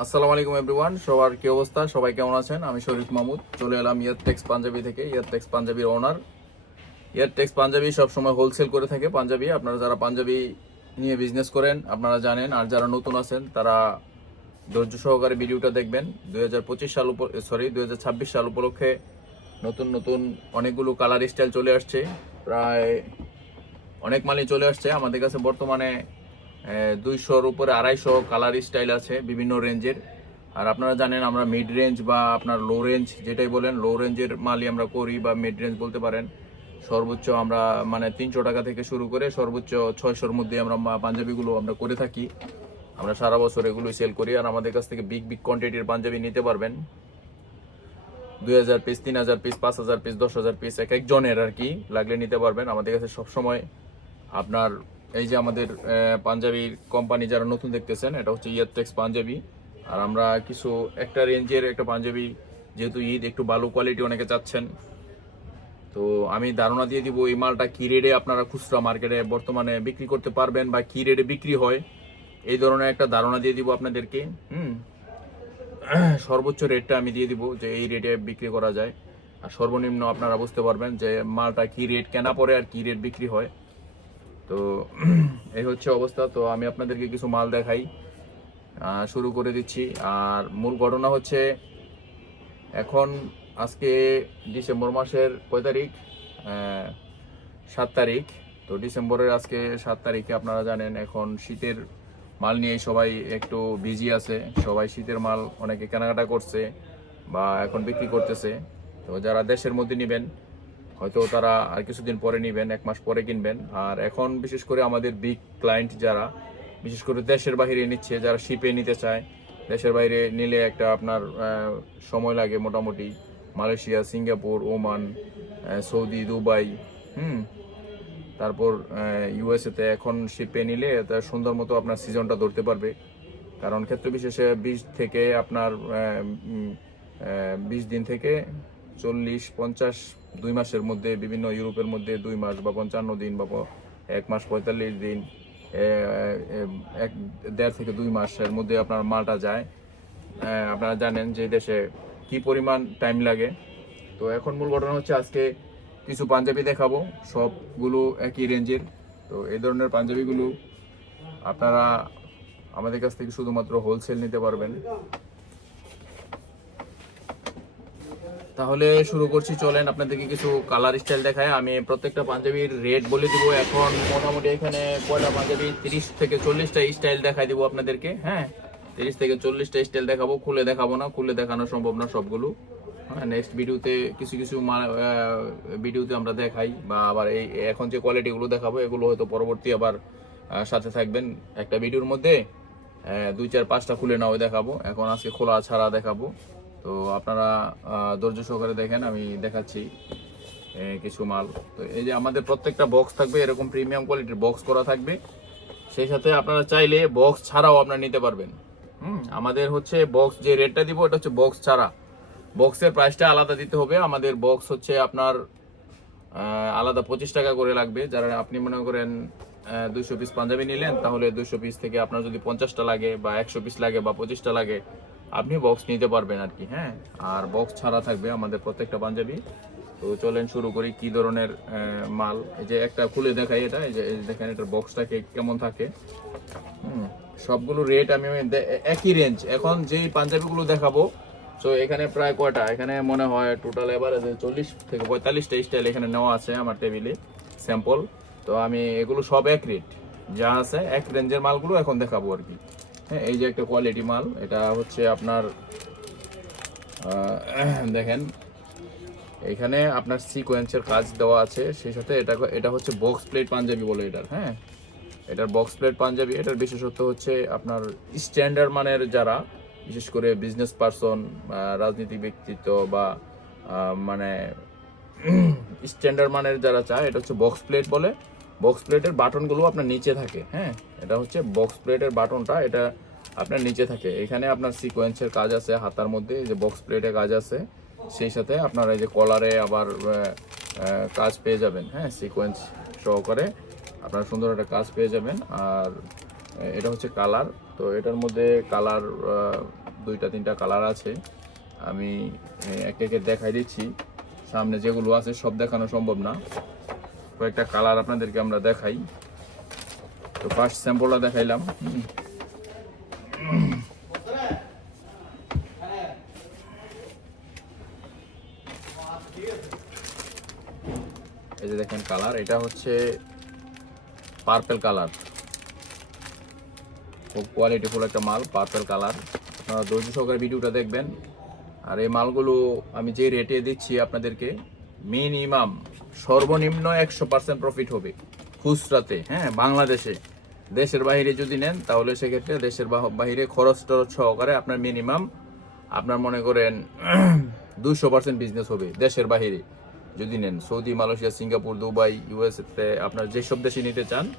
আসসালামু আলাইকুম এভরিওয়ান, সবার কি অবস্থা? সবাই কেমন আছেন? আমি শরীফ মাহমুদ চলে এলাম ইয়ারটেক্স পাঞ্জাবি থেকে। ইয়ারটেক্স পাঞ্জাবির ওনার ইয়ারটেক্স পাঞ্জাবি সবসময় হোলসেল করে থাকে পাঞ্জাবি। আপনারা যারা পাঞ্জাবি নিয়ে বিজনেস করেন, আপনারা জানেন। আর যারা নতুন আছেন, তারা ধৈর্য সহকারে ভিডিওটা দেখবেন। দুই হাজার পঁচিশ সাল সরি দু হাজার ছাব্বিশ সাল উপলক্ষে নতুন নতুন অনেকগুলো কালার স্টাইল চলে আসছে। প্রায় অনেক মালই চলে আসছে। আমাদের কাছে বর্তমানে দুইশোর উপরে আড়াইশো কালার স্টাইল আছে বিভিন্ন রেঞ্জের আর আপনারা জানেন আমরা মিড রেঞ্জ বা আপনার লো রেঞ্জ যেটাই বলেন লো রেঞ্জের মালই আমরা করি বা মিড রেঞ্জ বলতে পারেন। সর্বোচ্চ আমরা মানে তিনশো টাকা থেকে শুরু করে সর্বোচ্চ ছয়শোর মধ্যে আমরা পাঞ্জাবিগুলো আমরা করে থাকি। আমরা সারা বছর এগুলোই সেল করি আর আমাদের কাছ থেকে বিগ বিগ কোয়ান্টিটির পাঞ্জাবি নিতে পারবেন। দুই হাজার পিস তিন হাজার পিস পাঁচ হাজার পিস দশ হাজার পিস এক একজনের আর কি লাগলে নিতে পারবেন। আমাদের কাছে সবসময় আপনার এই যে আমাদের পাঞ্জাবির কোম্পানি যারা নতুন দেখতেছেন, এটা হচ্ছে ইয়ারটেক্স পাঞ্জাবি। আর আমরা কিছু, একটা রেঞ্জের একটা পাঞ্জাবি, যেহেতু ঈদ, একটু ভালো কোয়ালিটি অনেকে চাচ্ছেন। তো আমি ধারণা দিয়ে দিব, এই মালটা কি রেটে আপনারা খুচরা মার্কেটে বর্তমানে বিক্রি করতে পারবেন বা কি রেটে বিক্রি হয়, এই ধরনের একটা ধারণা দিয়ে দিব আপনাদেরকে, হুম? সর্বোচ্চ রেটটা আমি দিয়ে দিব যে এই রেটে বিক্রি করা যায়। আর সর্বনিম্ন আপনারা বুঝতে পারবেন যে মালটা কি রেট কেনা পড়ে আর কি রেট বিক্রি হয়। তো এই হচ্ছে অবস্থা। তো আমি আপনাদেরকে কিছু মাল দেখাই। শুরু করে দিচ্ছি। আর মূল ঘটনা হচ্ছে, এখন আজকে ডিসেম্বর মাসের কয় তারিখ? সাত তারিখ। তো ডিসেম্বরের আজকে সাত তারিখে আপনারা জানেন, এখন শীতের মাল নিয়ে সবাই একটু বিজি আছে। সবাই শীতের মাল অনেকে কেনাকাটা করছে বা এখন বিক্রি করতেছে। তো যারা দেশের মধ্যে নেবেন হয়তো তারা আর কিছুদিন পরে নেবেন, এক মাস পরে কিনবেন। আর এখন বিশেষ করে আমাদের বিগ ক্লায়েন্ট যারা, বিশেষ করে দেশের বাইরে নিচ্ছে, যারা শিপে নিতে চায়, দেশের বাইরে নিলে একটা আপনার সময় লাগে মোটামুটি। Malaysia, Singapore, Oman Saudi, Dubai, হুম। তারপর ইউএসএতে এখন শিপে নিলে তা সুন্দর মতো আপনার সিজনটা ধরতে পারবে। কারণ ক্ষেত্র বিশেষে বিশ থেকে আপনার বিশ দিন থেকে চল্লিশ, পঞ্চাশ দুই মাসের মধ্যে, বিভিন্ন ইউরোপের মধ্যে দুই মাস বা পঞ্চান্ন দিন বা এক মাস পঁয়তাল্লিশ দিন এক, দেড় থেকে দুই মাসের মধ্যে আপনার মালটা যায়। আপনারা জানেন যে দেশে কি পরিমাণ টাইম লাগে। তো এখন মূল ঘটনা হচ্ছে আজকে কিছু পাঞ্জাবি দেখাবো, সবগুলো একই রেঞ্জের। তো এই ধরনের পাঞ্জাবিগুলো আপনারা আমাদের কাছ থেকে শুধুমাত্র হোলসেল নিতে পারবেন। তাহলে শুরু করছি, চলেন আপনাদেরকে কিছু কালার স্টাইল দেখায় আমি প্রত্যেকটা পাঞ্জাবির রেট বলে দিব। এখন মোটামুটি এখানে কয়টা পাঞ্জাবি তিরিশ থেকে চল্লিশটা স্টাইল দেখাই দিব আপনাদেরকে হ্যাঁ? তিরিশ থেকে চল্লিশটা স্টাইল দেখাবো, খুলে দেখাবো না, খুলে দেখানো সম্ভব না সবগুলো। হ্যাঁ নেক্সট ভিডিওতে কিছু কিছু ভিডিওতে আমরা দেখাই বা আবার এই, এখন যে কোয়ালিটিগুলো দেখাবো, এগুলো হয়তো পরবর্তী আবার সাথে থাকবেন। একটা ভিডিওর মধ্যে দুই চার পাঁচটা খুলে নাও, দেখাবো। এখন আজকে খোলা ছাড়া দেখাবো। তো আপনারা ধৈর্য সহকারে দেখেন, আমি দেখাচ্ছি কিছু মাল। তো এই যে আমাদের প্রত্যেকটা বক্স থাকবে, এরকম প্রিমিয়াম কোয়ালিটির বক্স করা থাকবে। সেই সাথে আপনারা চাইলে বক্স ছাড়াও আপনারা নিতে পারবেন। হুম, আমাদের হচ্ছে বক্স যে রেটটা দিব, এটা হচ্ছে বক্স ছাড়া। বক্সের প্রাইসটা আলাদা দিতে হবে। আমাদের বক্স হচ্ছে আপনার আলাদা পঁচিশ টাকা করে লাগবে। যারা আপনি মনে করেন দুইশো পিস পাঞ্জাবি নিলেন, তাহলে দুইশো পিস থেকে আপনার যদি পঞ্চাশটা লাগে বা একশো পিস লাগে বা পঁচিশটা লাগে আপনি বক্স নিতে পারবেন আর কি হ্যাঁ? আর বক্স ছাড়া থাকবে আমাদের প্রত্যেকটা পাঞ্জাবি। তো চলেন শুরু করি কি ধরনের মাল। এই যে একটা খুলে দেখাই এটা, এই যে দেখেন এটার বক্সটা কেমন থাকে। সবগুলো রেট আমি একই রেঞ্জ এখন যেই পাঞ্জাবিগুলো দেখাবো তো এখানে প্রায় কয়টা? এখানে মনে হয় টোটাল এবার চল্লিশ থেকে পঁয়তাল্লিশটা স্টাইল এখানে নেওয়া আছে আমার টেবিলে স্যাম্পল তো আমি এগুলো সব এক রেট যা আছে এক রেঞ্জের মালগুলো এখন দেখাবো আর কি। হ্যাঁ এই যে একটা কোয়ালিটি মাল, এটা হচ্ছে আপনার দেখেন, এখানে আপনার সিকোয়েন্সের কাজ দেওয়া আছে, সেই সাথে এটা এটা হচ্ছে বক্স প্লেট পাঞ্জাবি বলে এটার হ্যাঁ? এটার বক্স প্লেট পাঞ্জাবি, এটার বিশেষত্ব হচ্ছে আপনার স্ট্যান্ডার্ড মানের যারা, বিশেষ করে বিজনেস পারসন রাজনীতি ব্যক্তিত্ব বা মানে স্ট্যান্ডার্ড মানের যারা চায়, এটা হচ্ছে বক্স প্লেট বলে। বক্স প্লেটের বাটনগুলো আপনার নিচে থাকে হ্যাঁ? এটা হচ্ছে বক্স প্লেটের বাটনটা, এটা আপনার নিচে থাকে। এখানে আপনার সিকোয়েন্সের কাজ আছে, হাতার মধ্যে যে বক্স প্লেটের কাজ আছে, সেই সাথে আপনার এই যে কলারে আবার কাজ পেয়ে যাবেন হ্যাঁ? সিকোয়েন্স সহকারে আপনার সুন্দর একটা কাজ পেয়ে যাবেন। আর এটা হচ্ছে কালার তো এটার মধ্যে কালার দুইটা, তিনটা কালার আছে। আমি এক একে দেখাই দিচ্ছি। সামনে যেগুলো আছে সব দেখানো সম্ভব না। কয়েকটা কালার আপনাদেরকে আমরা দেখাই। তো ফার্স্ট স্যাম্পলটা দেখাইলাম। এই যে দেখেন কালার এটা হচ্ছে পার্পেল কালার খুব কোয়ালিটিফুল একটা মাল পার্পেল কালার আপনারা ধৈর্য সহকারে ভিডিওটা দেখবেন। আর এই মালগুলো আমি যে রেটে দিচ্ছি আপনাদেরকে মিনিমাম সর্বনিম্ন একশো পার্সেন্ট প্রফিট হবে খুচরাতে হ্যাঁ বাংলাদেশে। দেশের বাইরে যদি নেন, তাহলে সেক্ষেত্রে দেশের বাহ- বাইরে খরচ টরচ সহকারে আপনার মিনিমাম আপনার মনে করেন দুশো পার্সেন্ট বিজনেস হবে দেশের বাইরে যদি নেন। সৌদি, মালয়েশিয়া, সিঙ্গাপুর, দুবাই ইউএসএতে আপনার যেসব দেশে নিতে চান,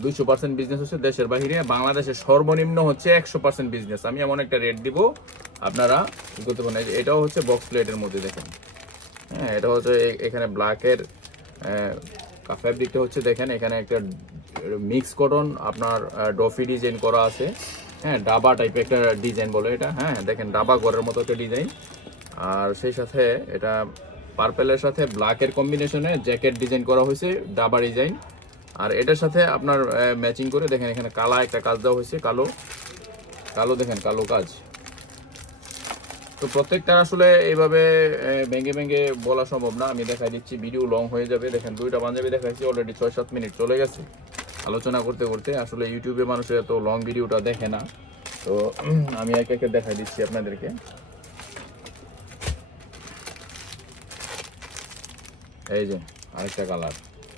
দুইশো পার্সেন্ট বিজনেস হচ্ছে দেশের বাহিরে বাংলাদেশে সর্বনিম্ন হচ্ছে একশো পার্সেন্ট বিজনেস আমি এমন একটা রেট দিব, আপনারা পারেন? এটাও হচ্ছে বক্স প্লেটের মধ্যে দেখেন। হ্যাঁ এটা হচ্ছে এখানে ব্ল্যাকের ফ্যাব্রিকটা হচ্ছে। দেখেন, এখানে একটা মিক্স কটন আপনার ডফি ডিজাইন করা আছে। হ্যাঁ ডাবা টাইপের একটা ডিজাইন বলে এটা। হ্যাঁ দেখেন, ডাবা ঘরের মতো একটা ডিজাইন আর সেই সাথে এটা পার্পেলের সাথে ব্ল্যাকের কম্বিনেশনে জ্যাকেট ডিজাইন করা হয়েছে, ডাবা ডিজাইন আর এটার সাথে আপনার ম্যাচিং করে, দেখেন, এখানে কালা একটা কাজ দেওয়া হয়েছে, কালো। কালো, দেখেন, কালো কাজ। তো প্রত্যেকটা আসলে এইভাবে ভেঙে ভেঙে বলা সম্ভব না। আমি দেখাই দিচ্ছি ভিডিও লং হয়ে যাবে। দেখেন, দুইটা পাঞ্জাবি দেখাইছি অলরেডি ছয় সাত মিনিট চলে গেছে। আলোচনা করতে করতে আসলে ইউটিউবে মানুষ এত লং ভিডিওটা দেখে না। তো, আমি এক একে দেখাই দিচ্ছি আপনাদেরকে। এই যে, আরেকটা কালার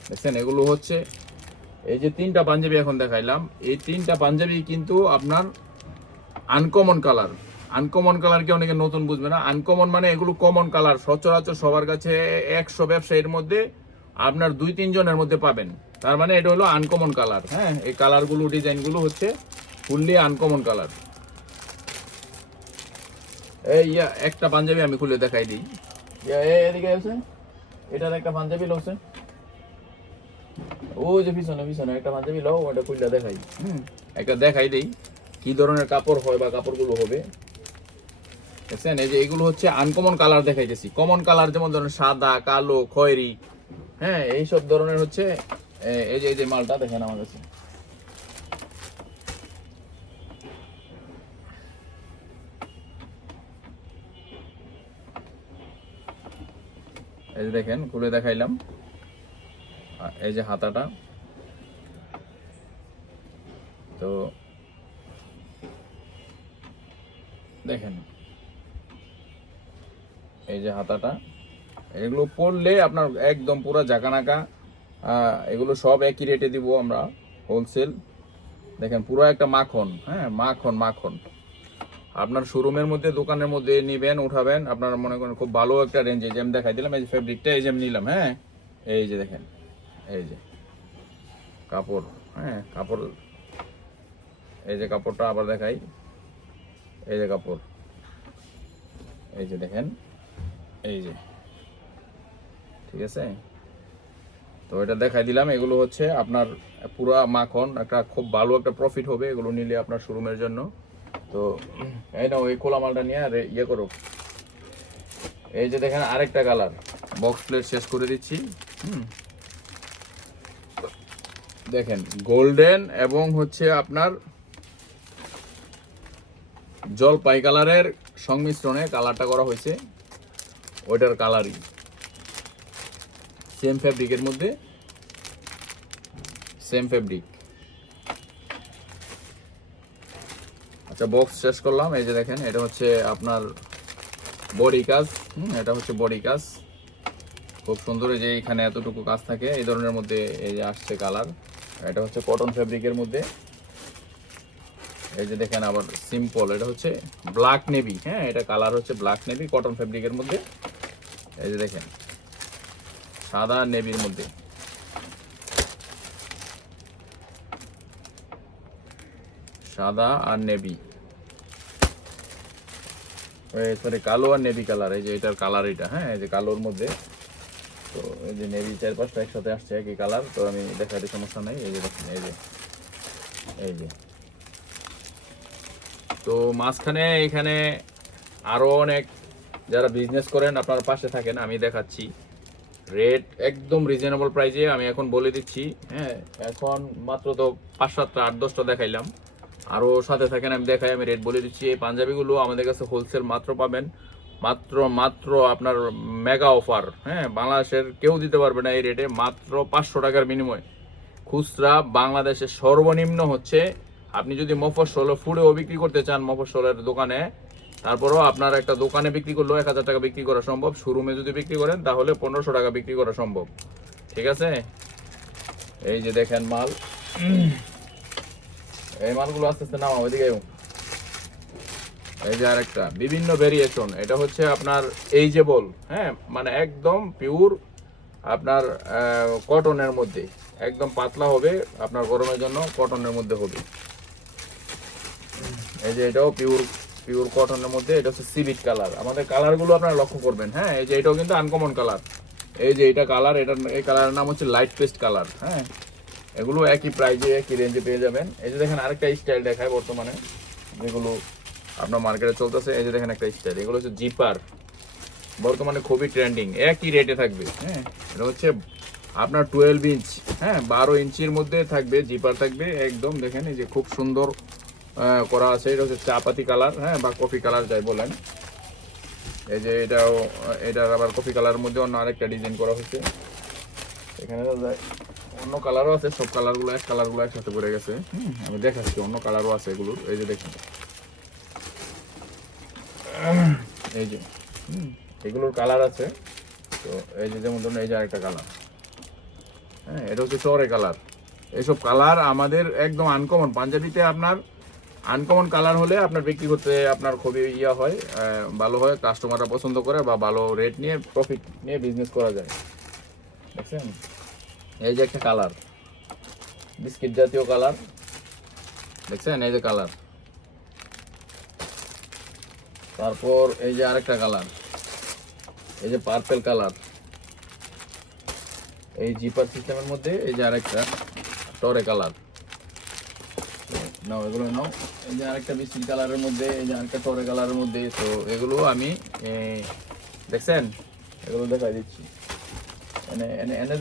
দেখছেন, এগুলো হচ্ছে, এই যে তিনটা পাঞ্জাবি এখন দেখাইলাম। এই তিনটা পাঞ্জাবি কিন্তু আপনার আনকমন কালার আনকমন কালার কি অনেকে নতুন বুঝবে না। আনকমন মানে এগুলো কমন কালার সচরাচর সবার কাছে একশো ব্যবসায়ীর মধ্যে আপনার দুই তিনজনের মধ্যে পাবেন। তার মানে এটা হলো আনকমন কালার হ্যাঁ এই কালারগুলো ডিজাইনগুলো হচ্ছে ফুললি আনকমন কালার এই একটা পাঞ্জাবি আমি খুলে দেখাই দিই। এ- এদিকে আছে এটার একটা পাঞ্জাবি লছে ও যে পিছনে পিছনে একটা পাঞ্জাবি লও ওটা খুলে দেখাই। হুম। একটা দেখাই দেই কি ধরনের কাপড় হয় বা কাপড়গুলো হবে। দেখছেন? এই যে এগুলো হচ্ছে আনকমন কালার দেখাইতেছি। কমন কালার যেমন ধরেন সাদা, কালো, খয়েরি হ্যাঁ এই সব ধরনের হচ্ছে এই যে এই যে মালটা দেখেন আমার কাছে। এই যে দেখেন, খুলে দেখাইলাম। এই যে হাতাটা। তো, দেখেন। এই যে হাতাটা, এগুলো পড়লে আপনার একদম পুরো জাকানাকা এগুলো সব একই রেটে দিব আমরা হোলসেল দেখেন, পুরো একটা মাখন হ্যাঁ মাখন মাখন। আপনার শোরুমের মধ্যে, দোকানের মধ্যে নিবেন, উঠাবেন, আপনারা মনে করেন খুব ভালো একটা রেঞ্জ এই যে আমি দেখাই দিলাম, এই যে ফেব্রিকটা এই যে আমি নিলাম হ্যাঁ? এই যে দেখেন, এই যে কাপড় হ্যাঁ কাপড়, এই যে কাপড়টা আবার দেখাই, এই যে কাপড়, এই যে দেখেন। এই যে। ঠিক আছে? তো এটা দেখাই দিলাম, এগুলো হচ্ছে আপনার পুরা মাখন, একটা খুব ভালো একটা প্রফিট হবে এগুলো নিলে আপনার শোরুমের জন্য। তো, এই না ওই খোলা মালটা নিয়ে আর ইয়ে করো। এই যে দেখেন আরেকটা কালার বক্স প্লেট শেষ করে দিচ্ছি, হুম। দেখেন গোল্ডেন এবং হচ্ছে আপনার জলপাই কালারের সংমিশ্রণে কালারটা করা হয়েছে। ওইটার কালারই সেম ফ্যাব্রিকের মধ্যে সেম ফ্যাব্রিক আচ্ছা বক্স শেষ করলাম। এই যে দেখেন, এটা হচ্ছে আপনার বডি কাজ হুম, এটা হচ্ছে বডি কাজ খুব সুন্দর যে এখানে এতটুকু কাজ থাকে, এই ধরনের মধ্যে এই যে আসছে কালার এটা হচ্ছে কটন ফ্যাব্রিকের মধ্যে। এই যে দেখেন, আবার সিম্পল এটা হচ্ছে ব্ল্যাক নেভি হ্যাঁ এটা কালার হচ্ছে ব্ল্যাক নেভি কটন ফ্যাব্রিকের মধ্যে। এই যে দেখেন, সাদা নেভির মধ্যে। সাদা আর নেভি। সরি কালো আর নেভি কালার, এই যে এটার কালার এটা হ্যাঁ এই যে কালোর মধ্যে। তো এই যে নেভি চার পাঁচটা একসাথে আসছে, একই কালার, তো আমি দেখাতে সমস্যা নেই, এই যে দেখেন, এই যে এই যে। তো মাঝখানে এখানে আরও অনেক যারা বিজনেস করেন, আপনার পাশে থাকেন, আমি দেখাচ্ছি। রেট একদম রিজনেবল প্রাইসে আমি এখন বলে দিচ্ছি হ্যাঁ এখন মাত্র তো পাঁচ সাতটা, আট দশটা দেখাইলাম। আরও সাথে থাকেন, আমি দেখাই, আমি রেট বলে দিচ্ছি। এই পাঞ্জাবিগুলো আমাদের কাছে হোলসেল মাত্র পাবেন। মাত্র মাত্র আপনার মেগা অফার হ্যাঁ বাংলাদেশের কেউ দিতে পারবে না এই রেটে মাত্র পাঁচশো টাকার বিনিময়ে। খুচরা বাংলাদেশের সর্বনিম্ন হচ্ছে, আপনি যদি মফস্বল ফুডেও বিক্রি করতে চান মফস্বলের দোকানে তারপরেও আপনার একটা দোকানে বিক্রি করলেও এক হাজার টাকা বিক্রি করা সম্ভব শোরুমে যদি বিক্রি করেন, তাহলে পনেরোশো টাকা বিক্রি করা সম্ভব। ঠিক আছে? এই যে দেখেন মাল। এই মালগুলো আস্তে আস্তে নামা ওইদিকে। এই যে আরেকটা, বিভিন্ন ভেরিয়েশন এটা হচ্ছে আপনার এই যে বল হ্যাঁ? মানে একদম পিওর আপনার কটনের মধ্যে। একদম পাতলা হবে, আপনার গরমের জন্য কটনের মধ্যে হবে। এই যে এটাও পিওর পিওর কটনের মধ্যে, এটা হচ্ছে সিভিট কালার আমাদের কালারগুলো আপনারা লক্ষ্য করবেন হ্যাঁ? এই যে এটাও কিন্তু আনকমন কালার এই যে এটা কালার এটা, এই কালারের নাম হচ্ছে লাইট পেস্ট কালার হ্যাঁ? এগুলো একই প্রাইজে একই রেঞ্জে পেয়ে যাবেন। এই যে দেখেন আরেকটা স্টাইল দেখায় বর্তমানে, যেগুলো আপনার মার্কেটে চলতেছে। এই যে দেখেন একটা স্টাইল এগুলো হচ্ছে জিপার বর্তমানে খুবই ট্রেন্ডিং একই রেটে থাকবে হ্যাঁ? এটা হচ্ছে আপনার টুয়েলভ ইঞ্চ হ্যাঁ? বারো ইঞ্চির মধ্যে থাকবে জিপার থাকবে, একদম দেখেন এই যে খুব সুন্দর করা আছে। এটা হচ্ছে চা পাতি কালার হ্যাঁ বা কফি কালার যাই বলেন। এই যে এটাও এটার আবার কফি কালারের মধ্যে অন্য আরেকটা ডিজাইন করা হয়েছে। এখানে অন্য কালারও আছে সব কালারগুলো এক কালারগুলো একসাথে পড়ে গেছে। হুম, আমি দেখাচ্ছি অন্য কালারও আছে এগুলোর এই যে দেখুন। এই যে এগুলোর কালার আছে। তো এই যে যেমন ধরুন এই যে আরেকটা কালার। হ্যাঁ এটা হচ্ছে চরে কালার। এইসব কালার আমাদের একদম আনকমন পাঞ্জাবিতে আপনার আনকমন কালার হলে আপনার বিক্রি করতে আপনার খুবই ইয়া হয় ভালো হয় কাস্টমাররা পছন্দ করে বা ভালো রেট নিয়ে প্রফিট নিয়ে বিজনেস করা যায়। দেখছেন? এই যে একটা কালার বিস্কিট জাতীয় কালার দেখছেন? এই যে কালার তারপর এই যে আরেকটা কালার এই যে পার্পেল কালার এই জিপার সিস্টেমের মধ্যে এই যে আরেকটা টরে কালার নাও এগুলো নাও। এই যে আরেকটা বিস্কিট কালারের মধ্যে, এই যে আরেকটা টরে কালারের মধ্যে, তো এগুলো আমি দেখছেন? এগুলো দেখাই দিচ্ছি। এনে এনে এনে